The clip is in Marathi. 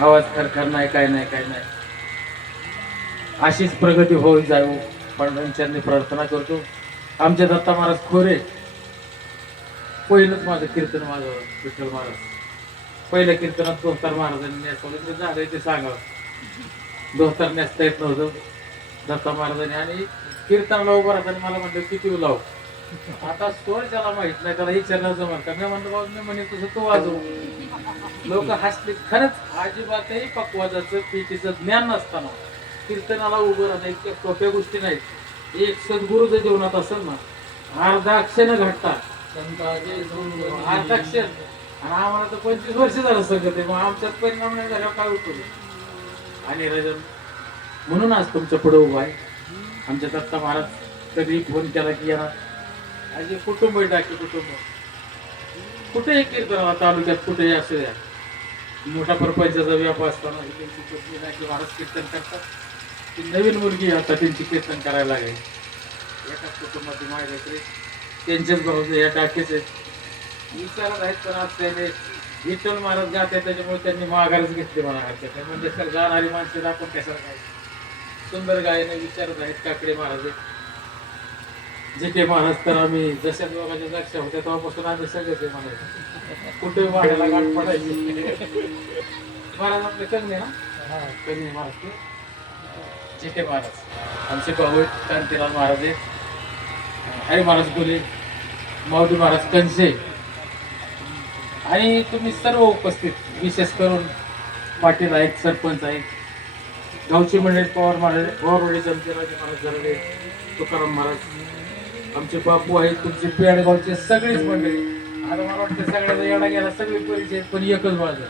आवाज खरखर नाही काय नाही काय नाही. अशीच प्रगती होऊन जाऊ पंढरांच्या प्रार्थना करतो. आमचे दत्ता महाराज खोरे. पहिलंच माझं कीर्तन माझं विठ्ठल महाराज. पहिल्या कीर्तनात दोस्तार महाराजांनी नेसवलं झालं ते सांगावं दोस्तार नेसता येत नव्हतं. दत्ता महाराजांनी आणि कीर्तनाला उभं राहताना मला म्हणलं किती लाव? आता स्वर त्याला माहीत नाही त्याला विचारलं जमा का? मी म्हणलं बाबा मी म्हणे तसं तो वाजव. लोक हसले. खरंच अजिबातही पक्वाजाचं पिठीचं ज्ञान नसताना कीर्तनाला उभं राहणं इतक्या सोप्या गोष्टी नाहीत. एक सद्गुरूच्या जीवनात असेल ना अर्धाक्षर घडतात अर्धाक्षर आणि आम्हाला तर पंचवीस वर्ष झालं सगळं ते मग आमच्यात परिणाम नाही झाल्यावर काय होतो? आणि रजन म्हणून आज तुमच्यापुढे उभा आहे. आमच्या दत्ता महाराज कधी फोन केला की येणार आज कुटुंब आहे कुटुंब. कुठेही कीर्तन तालुक्यात कुठेही असू द्या. मोठा परपंचाचा व्यापार असताना त्यांची पत्नी नाही की महाराज कीर्तन करतात. ती नवीन मुलगी आता त्यांची कीर्तन करायला लागेल. एकाच कुटुंबाची माझ्याकडे त्यांच्याच भाऊ या टाकेच आहेत विचारत आहेत पण आज त्याने विठ्ठल महाराज जात आहे त्याच्यामुळे त्यांनी माघारच घेतली मला हरकत म्हणजे सर जाणारी माणसं आपण कशाला काय सुंदर गायने विचारत आहेत काकडे महाराज जे के महाराज तर आम्ही जशा दोघांच्या लक्ष होत्या तेव्हापासून आम्ही सगळेच म्हणायचं कुठे वाढायला गाठ पडायची? महाराज आपले कन्ये ना? कन्ये महाराज ते. जे के महाराज आमचे भाऊ कांतीलाल महाराज आहेत. हरी महाराज बोले माऊली महाराज कंसे. आणि तुम्ही सर्व उपस्थित विशेष करून पाटील आहेत सरपंच आहेत. गावची मंडळी पवार महाराज पवारवाडी जमतेराजे महाराज जरगे तुकाराम महाराज. आमचे बापू आहेत तुमचे पेडगावचे सगळेच मंडळी. आता मला वाटतं सगळ्याचा येडा गेला सगळे परिचय पण एकच माझं